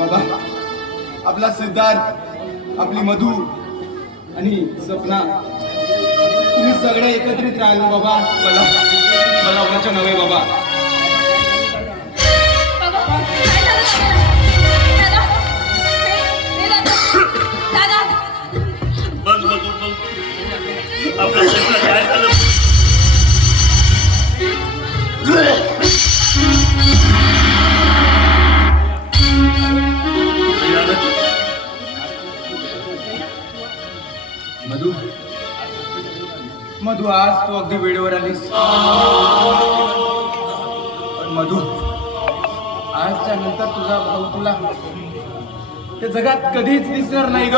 बाबा, आपला सिद्धार्थ, आपली मधू आणि सपना, तुम्ही सगळे एकत्रित राहिलो बाबा. मला वचन हवे बाबा. बघ मधू बघ, आपलं सगळं काय झालं. मधू, मधू, आज तू अगदी वेळेवर आलीस. पण मधू, आजच्या नंतर तुझा भाऊ तुला त्या जगात कधीच दिसणार नाही ग.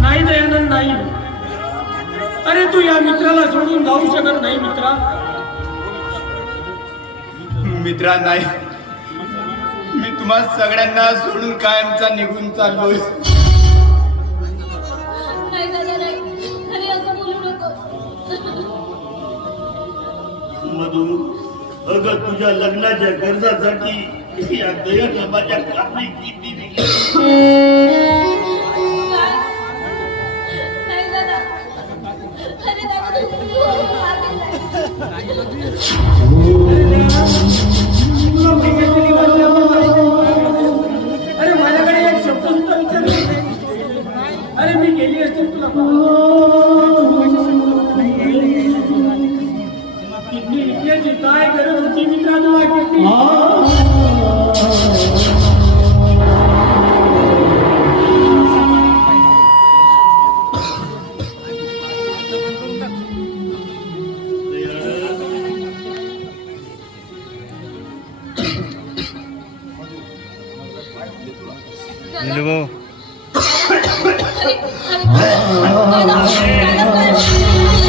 नाही दयानंद, नाही. अरे तू या मित्राला सोडून जाऊ शकत नाही मित्रा. मित्रा नाही, मी तुम्हा सगळ्यांना सोडून कायमचा निघून चाललोय. नाही दादा, नाही. अरे असं बोलू नकोस. मधू, अगं तुझ्या लग्नाच्या गरजासाठी या दयानं माझ्या कामी किती दिली. नाही दादा. अरे दादा, तू मार दिलाय. अरे माझ्याकडे एक शब्द सुद्धा विचार नाही. अरे मी गेली असते तुला किडनी विकण्याची काय गरज होती मित्रा तुला किडनी. दादा, दादा, दादा,